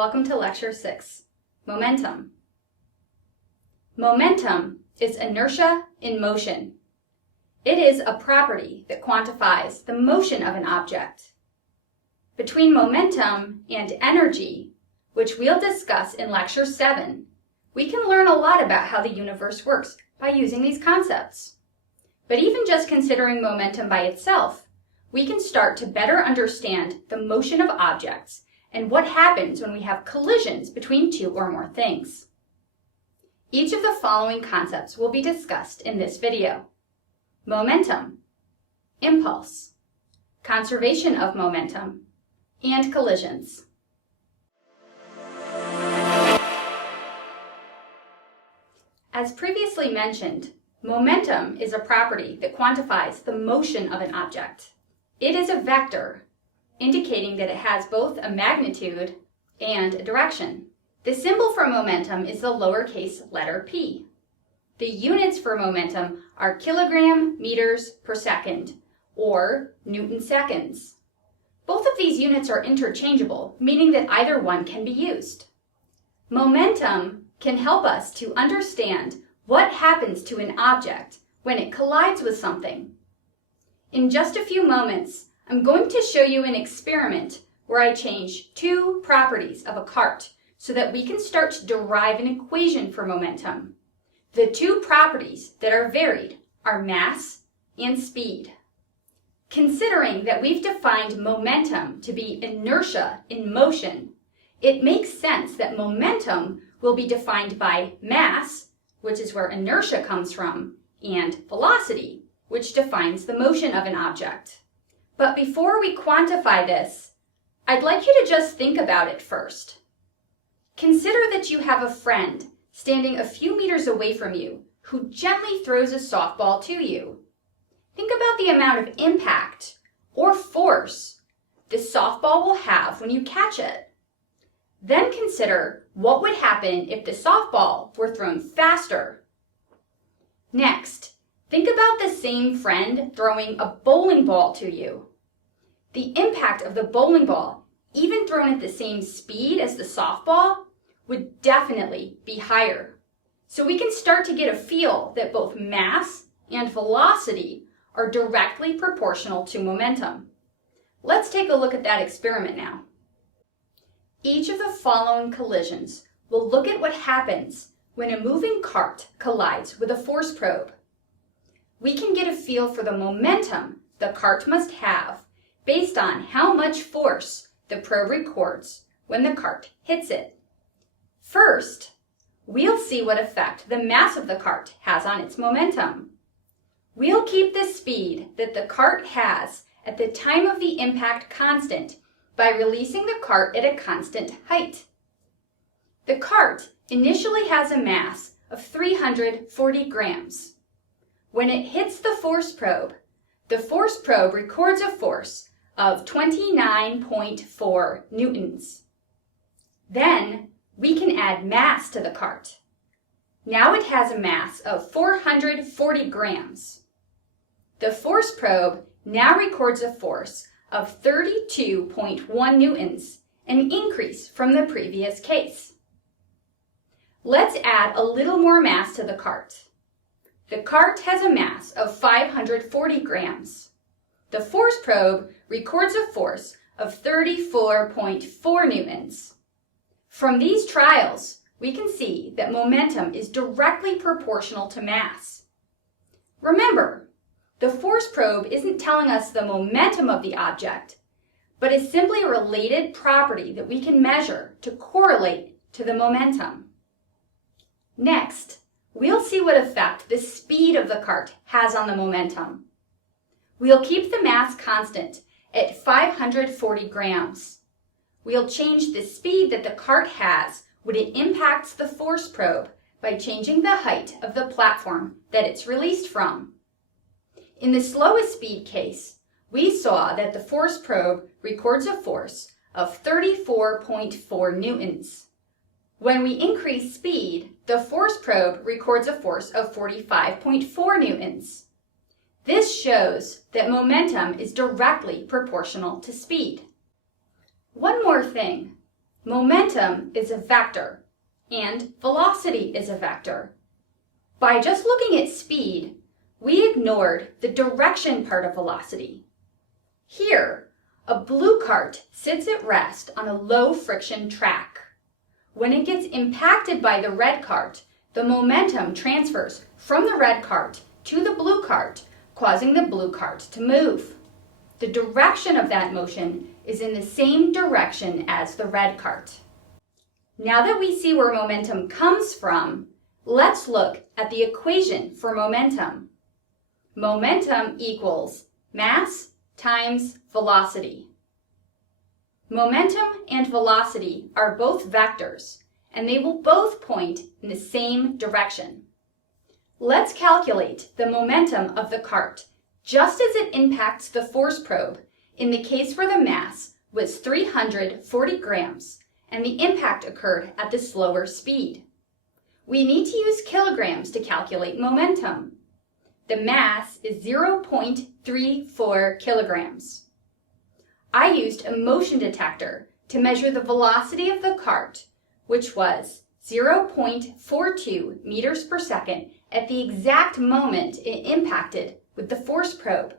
Welcome to Lecture 6, Momentum. Momentum is inertia in motion. It is a property that quantifies the motion of an object. Between momentum and energy, which we'll discuss in Lecture 7, we can learn a lot about how the universe works by using these concepts. But even just considering momentum by itself, we can start to better understand the motion of objects and what happens when we have collisions between two or more things. Each of the following concepts will be discussed in this video: momentum, impulse, conservation of momentum, and collisions. As previously mentioned, momentum is a property that quantifies the motion of an object. It is a vector, indicating that it has both a magnitude and a direction. The symbol for momentum is the lowercase letter p. The units for momentum are kilogram meters per second, or Newton seconds. Both of these units are interchangeable, meaning that either one can be used. Momentum can help us to understand what happens to an object when it collides with something. In just a few moments, I'm going to show you an experiment where I change two properties of a cart so that we can start to derive an equation for momentum. The two properties that are varied are mass and speed. Considering that we've defined momentum to be inertia in motion, it makes sense that momentum will be defined by mass, which is where inertia comes from, and velocity, which defines the motion of an object. But before we quantify this, I'd like you to just think about it first. Consider that you have a friend standing a few meters away from you who gently throws a softball to you. Think about the amount of impact or force the softball will have when you catch it. Then consider what would happen if the softball were thrown faster. Next, think about the same friend throwing a bowling ball to you. The impact of the bowling ball, even thrown at the same speed as the softball, would definitely be higher. So we can start to get a feel that both mass and velocity are directly proportional to momentum. Let's take a look at that experiment now. Each of the following collisions will look at what happens when a moving cart collides with a force probe. We can get a feel for the momentum the cart must have based on how much force the probe records when the cart hits it. First, we'll see what effect the mass of the cart has on its momentum. We'll keep the speed that the cart has at the time of the impact constant by releasing the cart at a constant height. The cart initially has a mass of 340 grams. When it hits the force probe records a force of 29.4 newtons. Then we can add mass to the cart. Now it has a mass of 440 grams. The force probe now records a force of 32.1 newtons, an increase from the previous case. Let's add a little more mass to the cart. The cart has a mass of 540 grams. The force probe records a force of 34.4 newtons. From these trials, we can see that momentum is directly proportional to mass. Remember, the force probe isn't telling us the momentum of the object, but is simply a related property that we can measure to correlate to the momentum. Next, we'll see what effect the speed of the cart has on the momentum. We'll keep the mass constant at 540 grams. We'll change the speed that the cart has when it impacts the force probe by changing the height of the platform that it's released from. In the slowest speed case, we saw that the force probe records a force of 34.4 newtons. When we increase speed, the force probe records a force of 45.4 newtons. This shows that momentum is directly proportional to speed. One more thing. Momentum is a vector, and velocity is a vector. By just looking at speed, we ignored the direction part of velocity. Here, a blue cart sits at rest on a low-friction track. When it gets impacted by the red cart, the momentum transfers from the red cart to the blue cart, causing the blue cart to move. The direction of that motion is in the same direction as the red cart. Now that we see where momentum comes from, let's look at the equation for momentum. Momentum equals mass times velocity. Momentum and velocity are both vectors, and they will both point in the same direction. Let's calculate the momentum of the cart just as it impacts the force probe in the case where the mass was 340 grams and the impact occurred at the slower speed. We need to use kilograms to calculate momentum. The mass is 0.34 kilograms. I used a motion detector to measure the velocity of the cart, which was 0.42 meters per second at the exact moment it impacted with the force probe.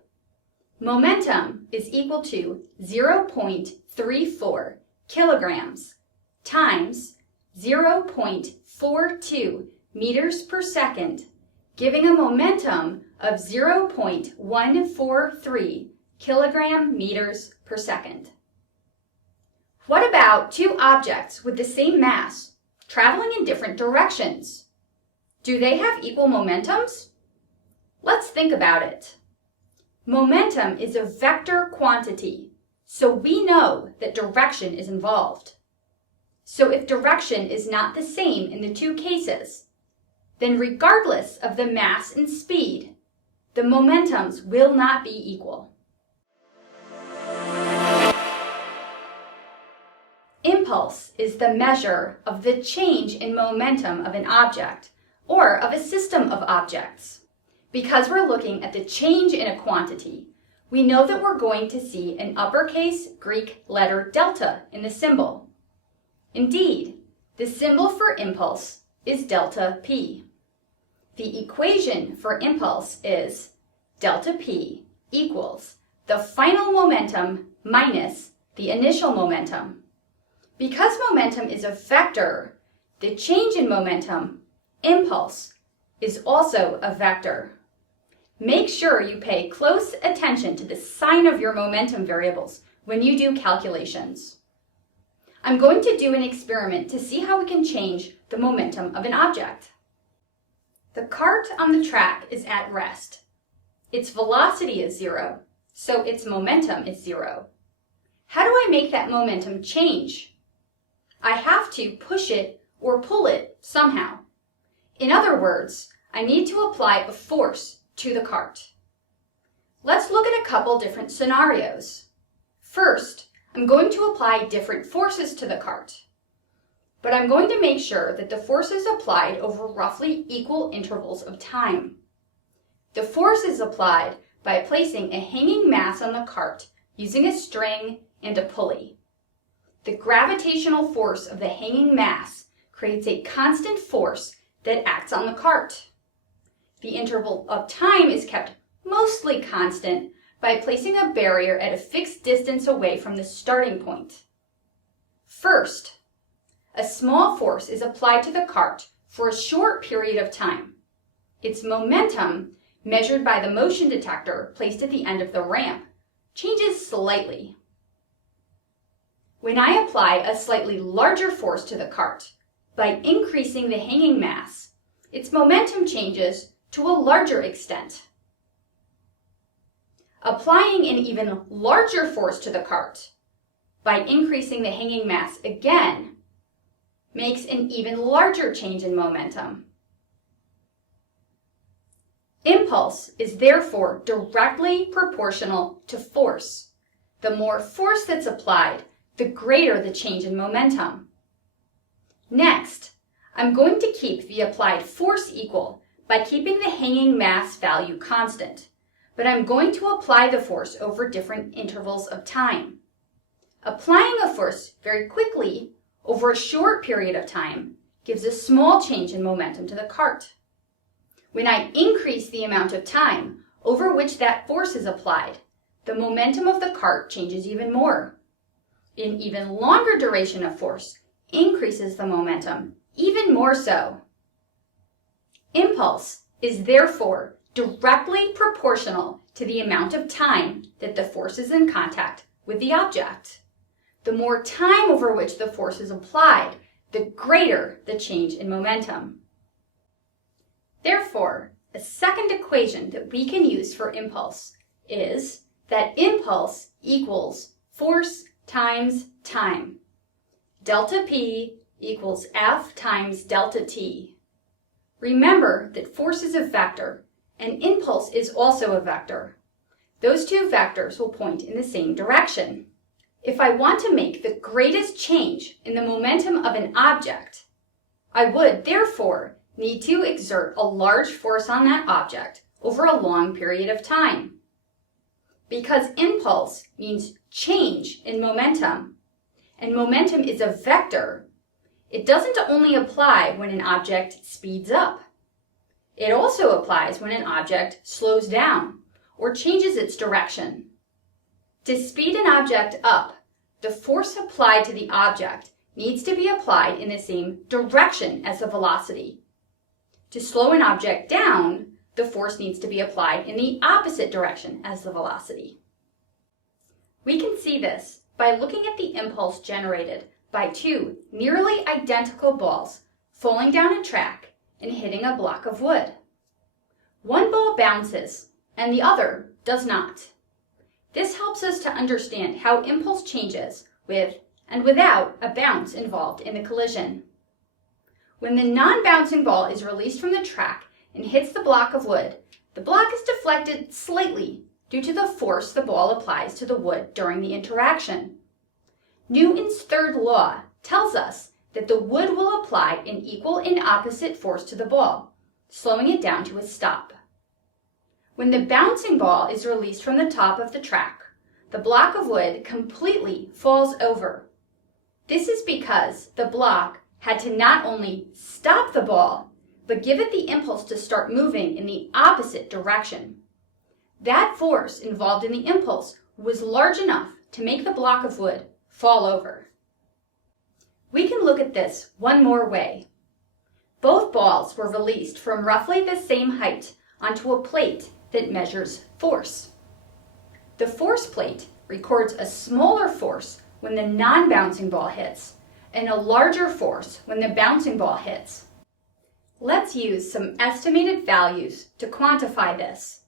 Momentum is equal to 0.34 kilograms times 0.42 meters per second, giving a momentum of 0.143 kilogram meters per second. What about two objects with the same mass traveling in different directions? Do they have equal momentums? Let's think about it. Momentum is a vector quantity, so we know that direction is involved. So if direction is not the same in the two cases, then regardless of the mass and speed, the momentums will not be equal. Impulse is the measure of the change in momentum of an object or of a system of objects. Because we're looking at the change in a quantity, we know that we're going to see an uppercase Greek letter delta in the symbol. Indeed, the symbol for impulse is delta P. The equation for impulse is delta P equals the final momentum minus the initial momentum. Because momentum is a vector, the change in momentum, impulse, is also a vector. Make sure you pay close attention to the sign of your momentum variables when you do calculations. I'm going to do an experiment to see how we can change the momentum of an object. The cart on the track is at rest. Its velocity is 0, so its momentum is 0. How do I make that momentum change? I have to push it or pull it somehow. In other words, I need to apply a force to the cart. Let's look at a couple different scenarios. First, I'm going to apply different forces to the cart, but I'm going to make sure that the force is applied over roughly equal intervals of time. The force is applied by placing a hanging mass on the cart using a string and a pulley. The gravitational force of the hanging mass creates a constant force that acts on the cart. The interval of time is kept mostly constant by placing a barrier at a fixed distance away from the starting point. First, a small force is applied to the cart for a short period of time. Its momentum, measured by the motion detector placed at the end of the ramp, changes slightly. When I apply a slightly larger force to the cart, by increasing the hanging mass, its momentum changes to a larger extent. Applying an even larger force to the cart, by increasing the hanging mass again, makes an even larger change in momentum. Impulse is therefore directly proportional to force. The more force that's applied, the greater the change in momentum. Next, I'm going to keep the applied force equal by keeping the hanging mass value constant, but I'm going to apply the force over different intervals of time. Applying a force very quickly over a short period of time gives a small change in momentum to the cart. When I increase the amount of time over which that force is applied, the momentum of the cart changes even more. An even longer duration of force increases the momentum even more so. Impulse is therefore directly proportional to the amount of time that the force is in contact with the object. The more time over which the force is applied, the greater the change in momentum. Therefore, a second equation that we can use for impulse is that impulse equals force times time. Delta P equals F times delta T. Remember that force is a vector and impulse is also a vector. Those two vectors will point in the same direction. If I want to make the greatest change in the momentum of an object, I would therefore need to exert a large force on that object over a long period of time. Because impulse means change in momentum, and momentum is a vector, it doesn't only apply when an object speeds up. It also applies when an object slows down or changes its direction. To speed an object up, the force applied to the object needs to be applied in the same direction as the velocity. To slow an object down, the force needs to be applied in the opposite direction as the velocity. We can see this by looking at the impulse generated by two nearly identical balls falling down a track and hitting a block of wood. One ball bounces and the other does not. This helps us to understand how impulse changes with and without a bounce involved in the collision. When the non-bouncing ball is released from the track and hits the block of wood, the block is deflected slightly due to the force the ball applies to the wood during the interaction. Newton's third law tells us that the wood will apply an equal and opposite force to the ball, slowing it down to a stop. When the bouncing ball is released from the top of the track, the block of wood completely falls over. This is because the block had to not only stop the ball, but give it the impulse to start moving in the opposite direction. That force involved in the impulse was large enough to make the block of wood fall over. We can look at this one more way. Both balls were released from roughly the same height onto a plate that measures force. The force plate records a smaller force when the non-bouncing ball hits and a larger force when the bouncing ball hits. Let's use some estimated values to quantify this.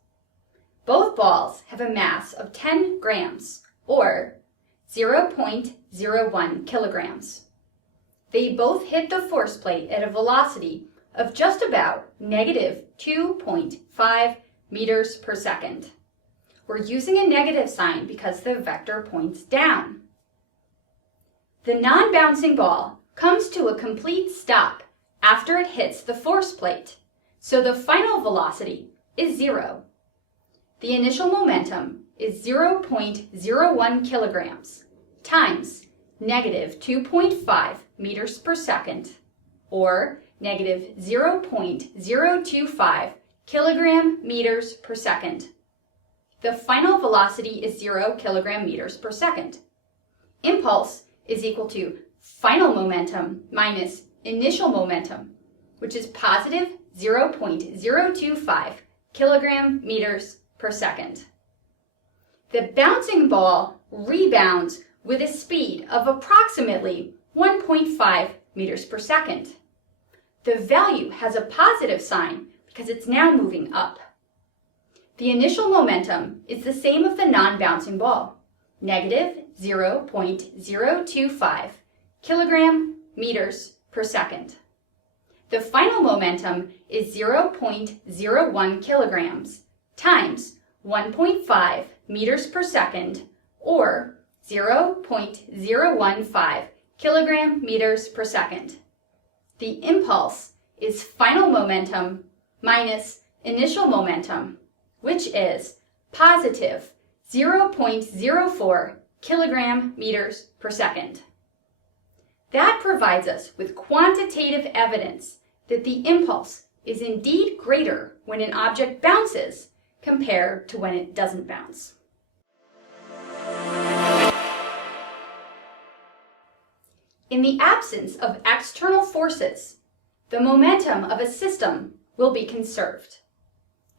Both balls have a mass of 10 grams, or 0.01 kilograms. They both hit the force plate at a velocity of just about negative 2.5 meters per second. We're using a negative sign because the vector points down. The non-bouncing ball comes to a complete stop after it hits the force plate, so the final velocity is 0. The initial momentum is 0.01 kilograms times negative 2.5 meters per second, or negative 0.025 kilogram meters per second. The final velocity is 0 kilogram meters per second. Impulse is equal to final momentum minus initial momentum, which is positive 0.025 kilogram meters per second. The bouncing ball rebounds with a speed of approximately 1.5 meters per second. The value has a positive sign because it's now moving up. The initial momentum is the same of the non-bouncing ball, negative 0.025 kilogram meters per second. The final momentum is 0.01 kilograms times 1.5 meters per second, or 0.015 kilogram meters per second. The impulse is final momentum minus initial momentum, which is positive 0.04 kilogram meters per second. That provides us with quantitative evidence that the impulse is indeed greater when an object bounces compared to when it doesn't bounce. In the absence of external forces, the momentum of a system will be conserved.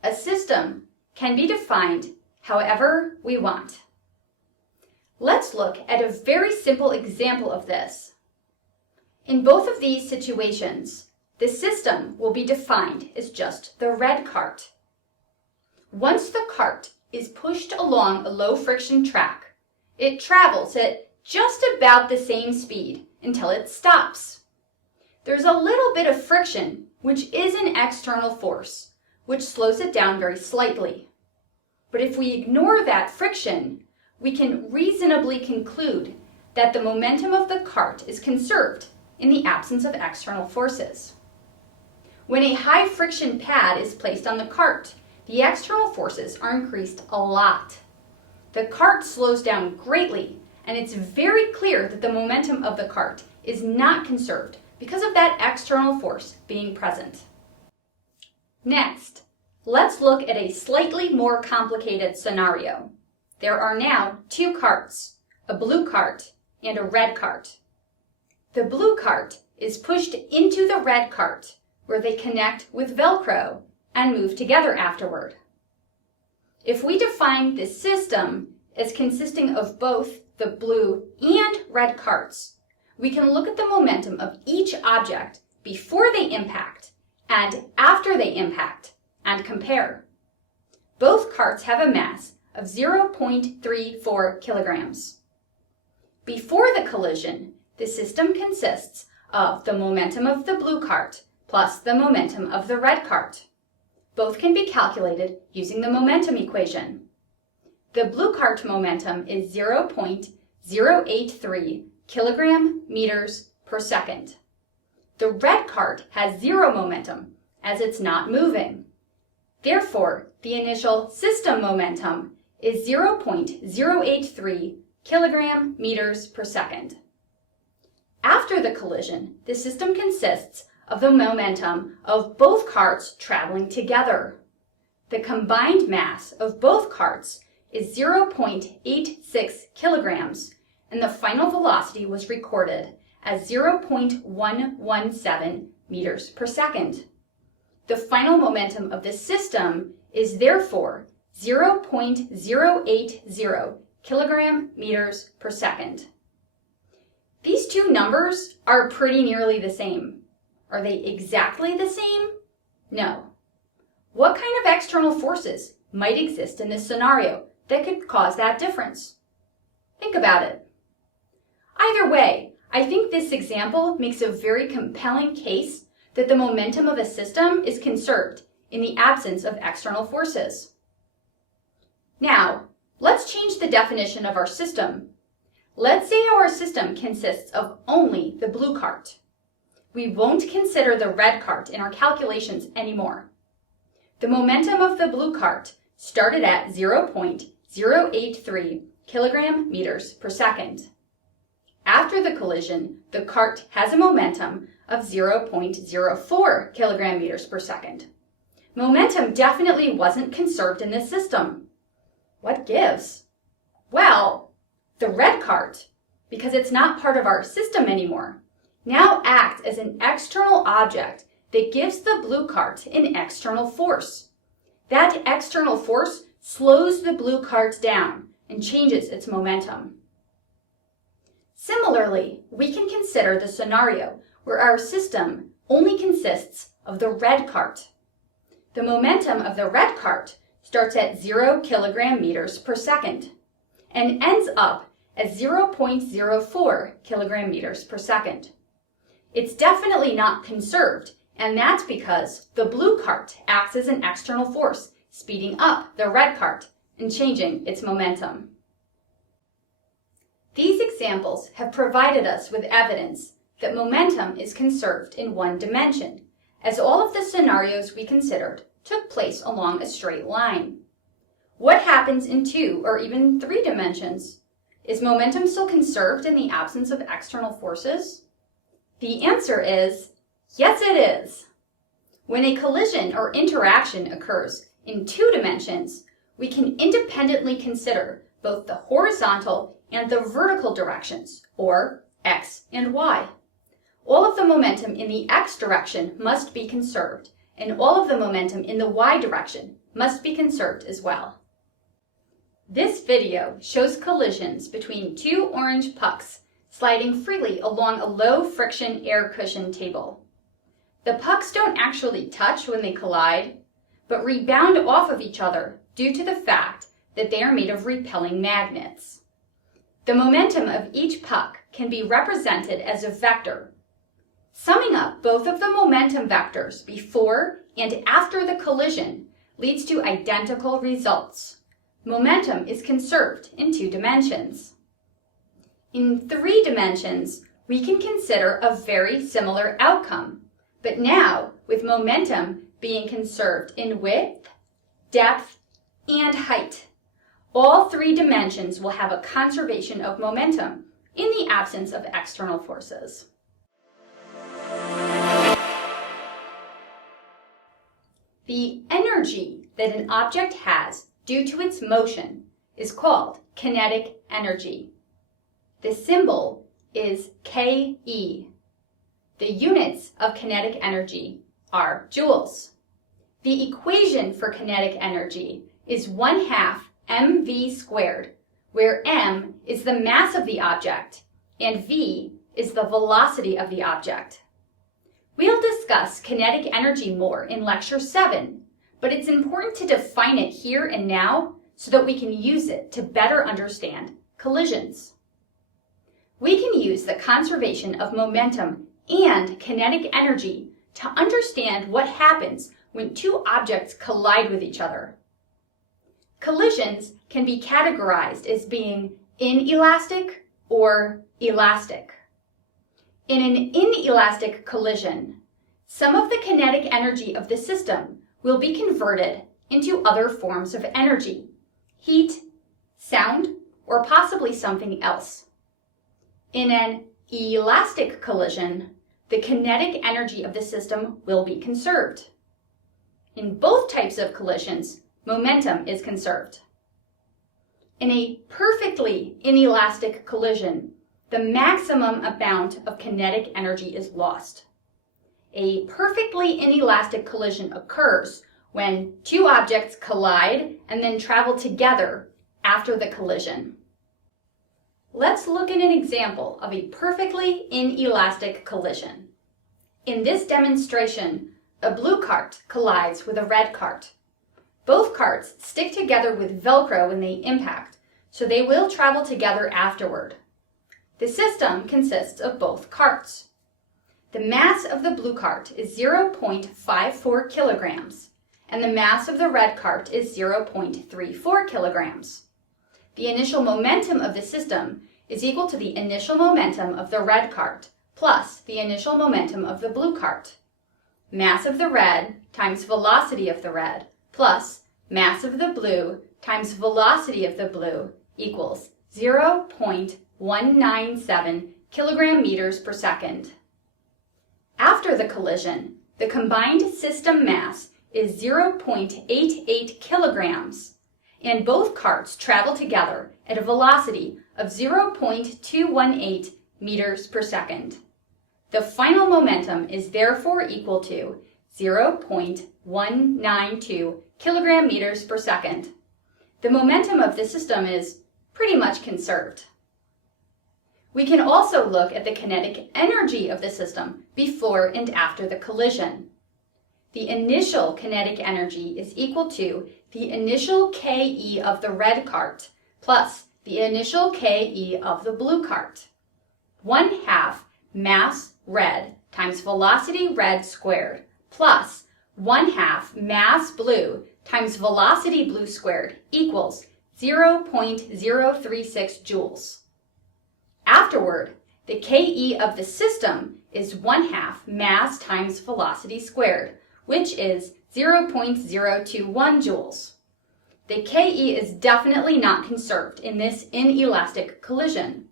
A system can be defined however we want. Let's look at a very simple example of this. In both of these situations, the system will be defined as just the red cart. Once the cart is pushed along a low-friction track, it travels at just about the same speed until it stops. There's a little bit of friction, which is an external force, which slows it down very slightly. But if we ignore that friction, we can reasonably conclude that the momentum of the cart is conserved in the absence of external forces. When a high friction pad is placed on the cart, the external forces are increased a lot. The cart slows down greatly, and it's very clear that the momentum of the cart is not conserved because of that external force being present. Next, let's look at a slightly more complicated scenario. There are now two carts, a blue cart and a red cart. The blue cart is pushed into the red cart, where they connect with Velcro and move together afterward. If we define this system as consisting of both the blue and red carts, we can look at the momentum of each object before they impact and after they impact and compare. Both carts have a mass of 0.34 kilograms. Before the collision, the system consists of the momentum of the blue cart plus the momentum of the red cart. Both can be calculated using the momentum equation. The blue cart momentum is 0.083 kilogram meters per second. The red cart has zero momentum as it's not moving. Therefore, the initial system momentum is 0.083 kilogram meters per second. After the collision, the system consists of the momentum of both carts traveling together. The combined mass of both carts is 0.86 kilograms, and the final velocity was recorded as 0.117 meters per second. The final momentum of the system is therefore 0.080 kilogram meters per second. These two numbers are pretty nearly the same. Are they exactly the same? No. What kind of external forces might exist in this scenario that could cause that difference? Think about it. Either way, I think this example makes a very compelling case that the momentum of a system is conserved in the absence of external forces. Now, let's change the definition of our system. Let's say our system consists of only the blue cart. We won't consider the red cart in our calculations anymore. The momentum of the blue cart started at 0.083 kilogram meters per second. After the collision, the cart has a momentum of 0.04 kilogram meters per second. Momentum definitely wasn't conserved in this system. What gives? Well, the red cart, because it's not part of our system anymore, now acts as an external object that gives the blue cart an external force. That external force slows the blue cart down and changes its momentum. Similarly, we can consider the scenario where our system only consists of the red cart. The momentum of the red cart starts at 0 kilogram meters per second and ends up at 0.04 kilogram meters per second. It's definitely not conserved, and that's because the blue cart acts as an external force, speeding up the red cart and changing its momentum. These examples have provided us with evidence that momentum is conserved in one dimension, as all of the scenarios we considered took place along a straight line. What happens in 2 or even 3 dimensions? Is momentum still conserved in the absence of external forces? The answer is, yes it is. When a collision or interaction occurs in 2 dimensions, we can independently consider both the horizontal and the vertical directions, or x and y. All of the momentum in the x direction must be conserved, and all of the momentum in the y direction must be conserved as well. This video shows collisions between 2 orange pucks sliding freely along a low-friction air cushion table. The pucks don't actually touch when they collide, but rebound off of each other due to the fact that they are made of repelling magnets. The momentum of each puck can be represented as a vector. Summing up both of the momentum vectors before and after the collision leads to identical results. Momentum is conserved in 2 dimensions. In 3 dimensions, we can consider a very similar outcome, but now with momentum being conserved in width, depth, and height. All 3 dimensions will have a conservation of momentum in the absence of external forces. The energy that an object has due to its motion is called kinetic energy. The symbol is Ke. The units of kinetic energy are joules. The equation for kinetic energy is 1/2 mv squared, where m is the mass of the object and v is the velocity of the object. We'll discuss kinetic energy more in Lecture 7, but it's important to define it here and now so that we can use it to better understand collisions. We can use the conservation of momentum and kinetic energy to understand what happens when 2 objects collide with each other. Collisions can be categorized as being inelastic or elastic. In an inelastic collision, some of the kinetic energy of the system will be converted into other forms of energy, heat, sound, or possibly something else. In an elastic collision, the kinetic energy of the system will be conserved. In both types of collisions, momentum is conserved. In a perfectly inelastic collision, the maximum amount of kinetic energy is lost. A perfectly inelastic collision occurs when 2 objects collide and then travel together after the collision. Let's look at an example of a perfectly inelastic collision. In this demonstration, a blue cart collides with a red cart. Both carts stick together with Velcro when they impact, so they will travel together afterward. The system consists of both carts. The mass of the blue cart is 0.54 kilograms, and the mass of the red cart is 0.34 kilograms. The initial momentum of the system is equal to the initial momentum of the red cart plus the initial momentum of the blue cart. Mass of the red times velocity of the red plus mass of the blue times velocity of the blue equals 0.197 kilogram meters per second. After the collision, the combined system mass is 0.88 kilograms, and both carts travel together at a velocity of 0.218 meters per second. The final momentum is therefore equal to 0.192 kilogram meters per second. The momentum of the system is pretty much conserved. We can also look at the kinetic energy of the system before and after the collision. The initial kinetic energy is equal to the initial Ke of the red cart plus the initial Ke of the blue cart. 1/2 mass red times velocity red squared plus 1/2 mass blue times velocity blue squared equals 0.036 joules. Afterward, the Ke of the system is 1/2 mass times velocity squared, which is 0.021 joules. The Ke is definitely not conserved in this inelastic collision.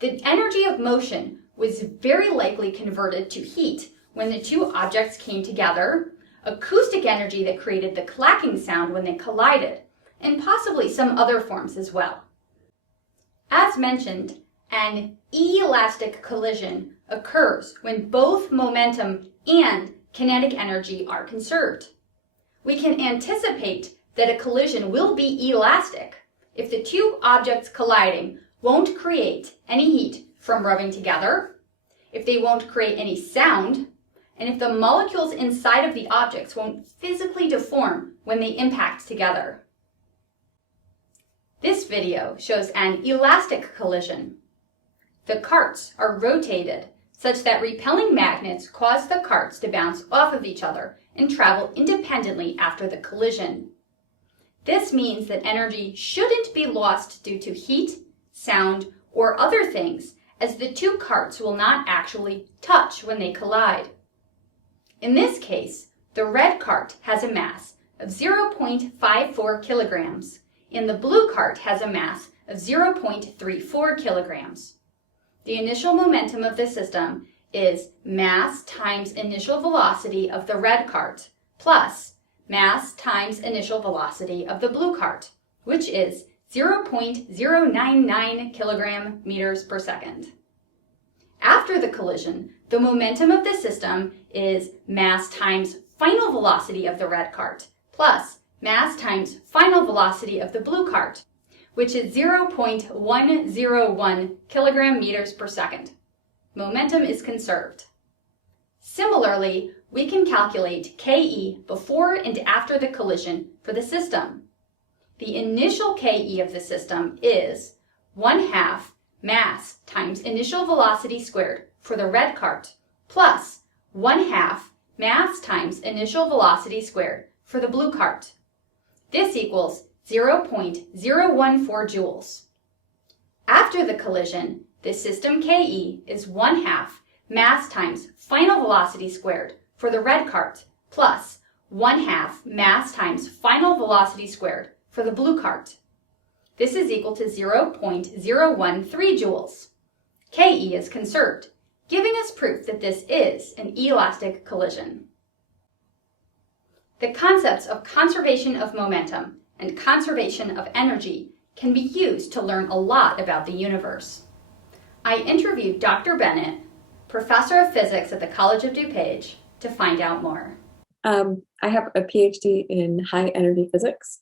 The energy of motion was very likely converted to heat when the two objects came together, acoustic energy that created the clacking sound when they collided, and possibly some other forms as well. As mentioned, an elastic collision occurs when both momentum and kinetic energy are conserved. We can anticipate that a collision will be elastic if the two objects colliding won't create any heat from rubbing together, if they won't create any sound, and if the molecules inside of the objects won't physically deform when they impact together. This video shows an elastic collision. The carts are rotated such that repelling magnets cause the carts to bounce off of each other and travel independently after the collision. This means that energy shouldn't be lost due to heat, sound, or other things, as the two carts will not actually touch when they collide. In this case, the red cart has a mass of 0.54 kilograms, and the blue cart has a mass of 0.34 kilograms. The initial momentum of the system is mass times initial velocity of the red cart plus mass times initial velocity of the blue cart, which is 0.099 kilogram meters per second. After the collision, the momentum of the system is mass times final velocity of the red cart plus mass times final velocity of the blue cart, which is 0.101 kilogram meters per second. Momentum is conserved. Similarly, we can calculate Ke before and after the collision for the system. The initial Ke of the system is 1/2 mass times initial velocity squared for the red cart plus 1/2 mass times initial velocity squared for the blue cart. This equals 0.014 joules. After the collision, the system Ke is 1/2 mass times final velocity squared for the red cart plus 1/2 mass times final velocity squared for the blue cart. This is equal to 0.013 joules. Ke is conserved, giving us proof that this is an elastic collision. The concepts of conservation of momentum and conservation of energy can be used to learn a lot about the universe. I interviewed Dr. Bennett, professor of physics at the College of DuPage, to find out more. I have a PhD in high energy physics.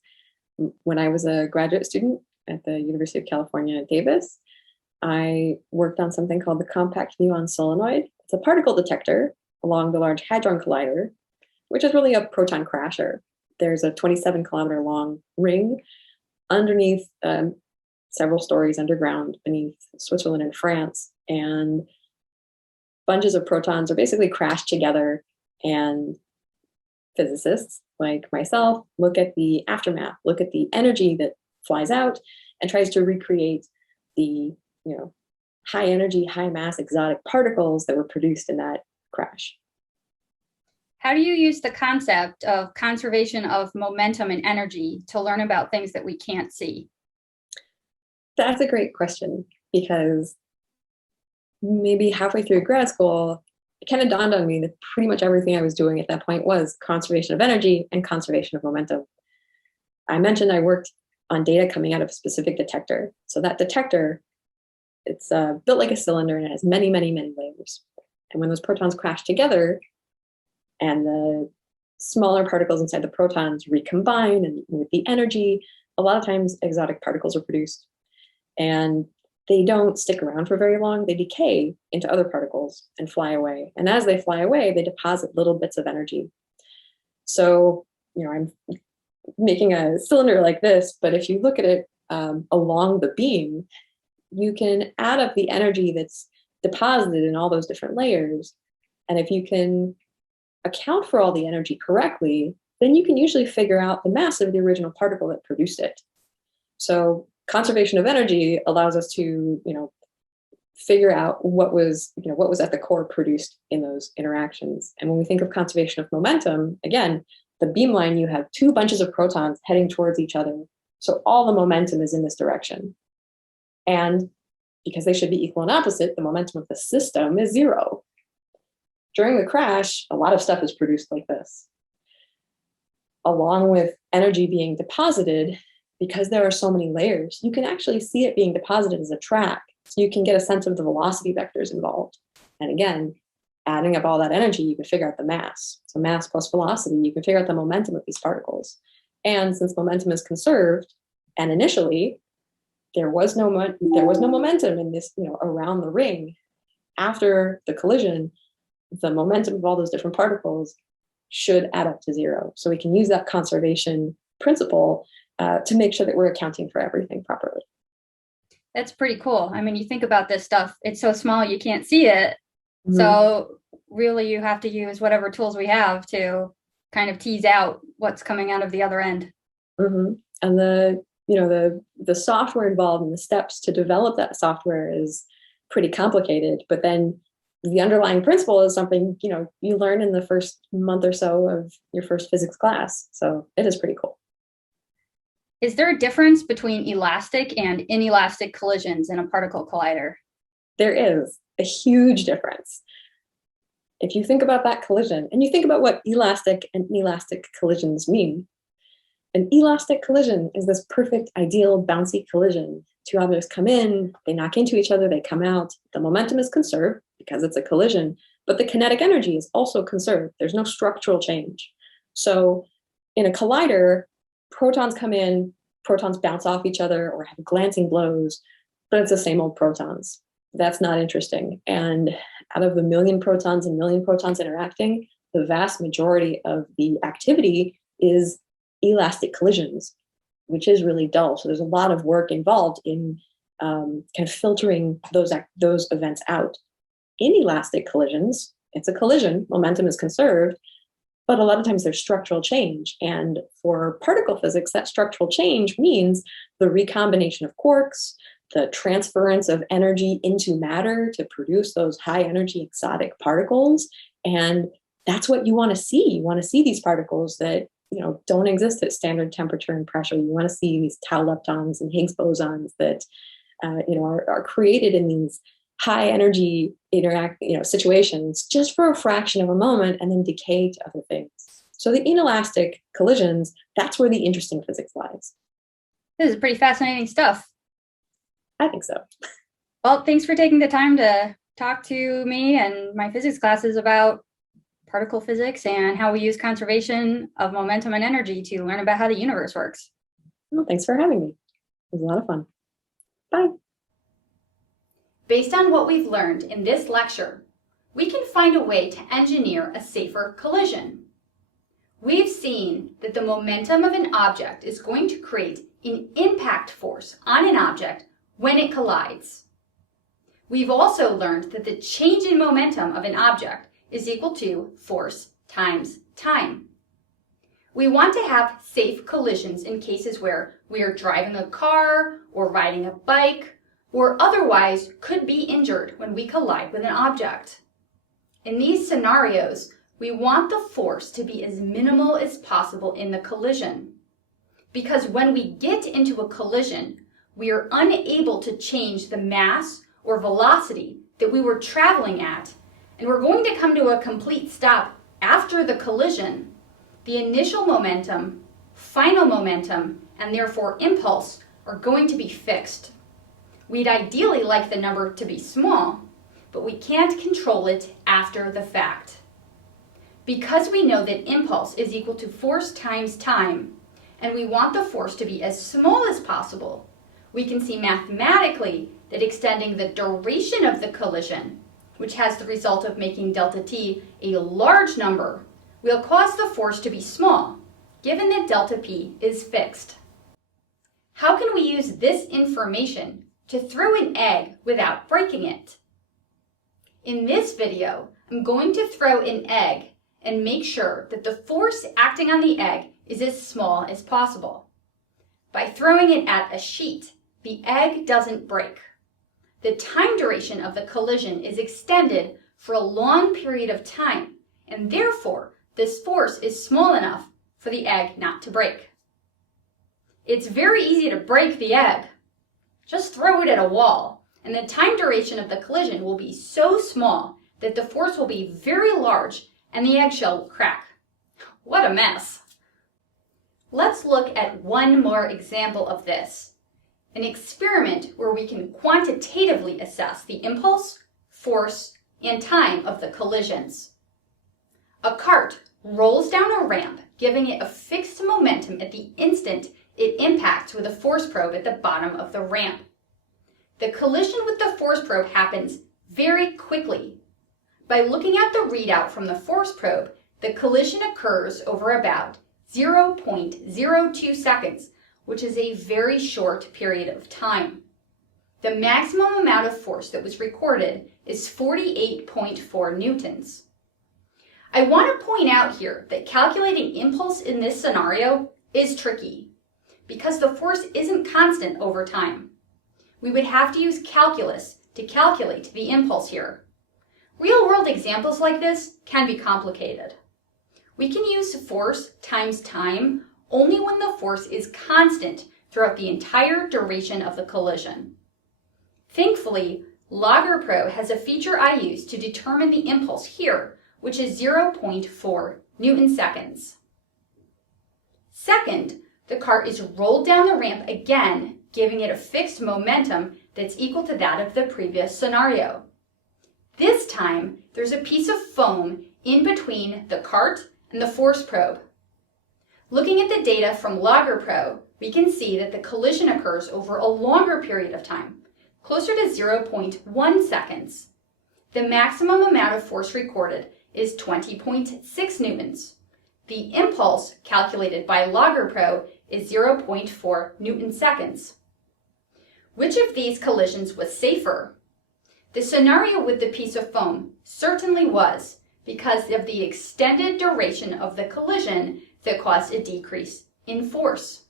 When I was a graduate student at the University of California at Davis, I worked on something called the Compact Muon Solenoid. It's a particle detector along the Large Hadron Collider, which is really a proton crasher. There's a 27-kilometer long ring underneath several stories underground beneath Switzerland and France, and bunches of protons are basically crashed together, and physicists like myself look at the aftermath, look at the energy that flies out and tries to recreate the high energy, high mass exotic particles that were produced in that crash. How do you use the concept of conservation of momentum and energy to learn about things that we can't see? That's a great question, because maybe halfway through grad school, it kind of dawned on me that pretty much everything I was doing at that point was conservation of energy and conservation of momentum. I mentioned I worked on data coming out of a specific detector. So that detector, it's built like a cylinder and it has many, many, many layers. And when those protons crash together and the smaller particles inside the protons recombine, and with the energy, a lot of times exotic particles are produced. And they don't stick around for very long. They decay into other particles and fly away. And as they fly away, they deposit little bits of energy. So, I'm making a cylinder like this, but if you look at it along the beam, you can add up the energy that's deposited in all those different layers. And if you can account for all the energy correctly, then you can usually figure out the mass of the original particle that produced it. So conservation of energy allows us to, figure out what was at the core produced in those interactions. And when we think of conservation of momentum, again, the beamline, you have two bunches of protons heading towards each other. So all the momentum is in this direction. And because they should be equal and opposite, the momentum of the system is zero. During the crash, a lot of stuff is produced like this. Along with energy being deposited, because there are so many layers, you can actually see it being deposited as a track. So you can get a sense of the velocity vectors involved. And again, adding up all that energy, you can figure out the mass. So mass plus velocity, you can figure out the momentum of these particles. And since momentum is conserved, and initially there was no momentum in this, around the ring, after the collision, the momentum of all those different particles should add up to zero. So we can use that conservation principle to make sure that we're accounting for everything properly. That's pretty cool. I mean, you think about this stuff, it's so small you can't see it. Mm-hmm. So really you have to use whatever tools we have to kind of tease out what's coming out of the other end. Mm-hmm. And the software involved and the steps to develop that software is pretty complicated, but then the underlying principle is something, you learn in the first month or so of your first physics class. So it is pretty cool. Is there a difference between elastic and inelastic collisions in a particle collider? There is a huge difference. If you think about that collision and you think about what elastic and inelastic collisions mean, an elastic collision is this perfect, ideal, bouncy collision. Two objects come in, they knock into each other, they come out. The momentum is conserved because it's a collision, but the kinetic energy is also conserved. There's no structural change. So in a collider, protons come in, protons bounce off each other or have glancing blows, but it's the same old protons. That's not interesting. And out of the million protons interacting, the vast majority of the activity is elastic collisions, which is really dull. So there's a lot of work involved in kind of filtering those events out. Inelastic collisions, it's a collision, momentum is conserved, but a lot of times there's structural change. And for particle physics, that structural change means the recombination of quarks, the transference of energy into matter to produce those high energy exotic particles. And that's what you want to see. You want to see these particles that don't exist at standard temperature and pressure. You want to see these tau leptons and Higgs bosons that are created in these high energy situations just for a fraction of a moment and then decay to other things. So the inelastic collisions, that's where the interesting physics lies. This is pretty fascinating stuff. I think so. Well, thanks for taking the time to talk to me and my physics classes about particle physics and how we use conservation of momentum and energy to learn about how the universe works. Well, thanks for having me. It was a lot of fun. Bye. Based on what we've learned in this lecture, we can find a way to engineer a safer collision. We've seen that the momentum of an object is going to create an impact force on an object when it collides. We've also learned that the change in momentum of an object is equal to force times time. We want to have safe collisions in cases where we are driving a car or riding a bike or otherwise could be injured when we collide with an object. In these scenarios, we want the force to be as minimal as possible in the collision. Because when we get into a collision, we are unable to change the mass or velocity that we were traveling at, and we're going to come to a complete stop after the collision. The initial momentum, final momentum, and therefore impulse are going to be fixed. We'd ideally like the number to be small, but we can't control it after the fact. Because we know that impulse is equal to force times time, and we want the force to be as small as possible, we can see mathematically that extending the duration of the collision, which has the result of making delta t a large number, will cause the force to be small, given that delta p is fixed. How can we use this information to throw an egg without breaking it? In this video, I'm going to throw an egg and make sure that the force acting on the egg is as small as possible. By throwing it at a sheet, the egg doesn't break. The time duration of the collision is extended for a long period of time, and therefore this force is small enough for the egg not to break. It's very easy to break the egg. Just throw it at a wall, and the time duration of the collision will be so small that the force will be very large and the eggshell will crack. What a mess! Let's look at one more example of this, an experiment where we can quantitatively assess the impulse, force, and time of the collisions. A cart rolls down a ramp, giving it a fixed momentum at the instant it impacts with a force probe at the bottom of the ramp. The collision with the force probe happens very quickly. By looking at the readout from the force probe, the collision occurs over about 0.02 seconds, which is a very short period of time. The maximum amount of force that was recorded is 48.4 newtons. I want to point out here that calculating impulse in this scenario is tricky because the force isn't constant over time. We would have to use calculus to calculate the impulse here. Real-world examples like this can be complicated. We can use force times time only when the force is constant throughout the entire duration of the collision. Thankfully, LoggerPro has a feature I use to determine the impulse here, which is 0.4 newton seconds. Second, the cart is rolled down the ramp again, giving it a fixed momentum that's equal to that of the previous scenario. This time, there's a piece of foam in between the cart and the force probe. Looking at the data from LoggerPro, we can see that the collision occurs over a longer period of time, closer to 0.1 seconds. The maximum amount of force recorded is 20.6 newtons. The impulse calculated by LoggerPro is 0.4 newton seconds. Which of these collisions was safer? The scenario with the piece of foam certainly was, because of the extended duration of the collision that caused a decrease in force.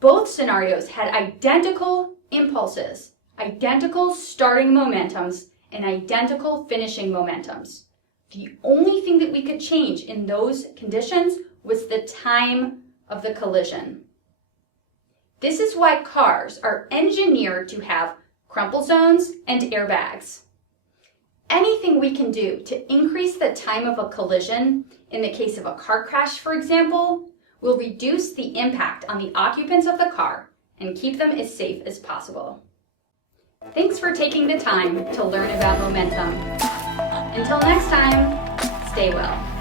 Both scenarios had identical impulses, identical starting momentums, and identical finishing momentums. The only thing that we could change in those conditions was the time of the collision. This is why cars are engineered to have crumple zones and airbags. Anything we can do to increase the time of a collision, in the case of a car crash, for example, will reduce the impact on the occupants of the car and keep them as safe as possible. Thanks for taking the time to learn about momentum. Until next time, stay well.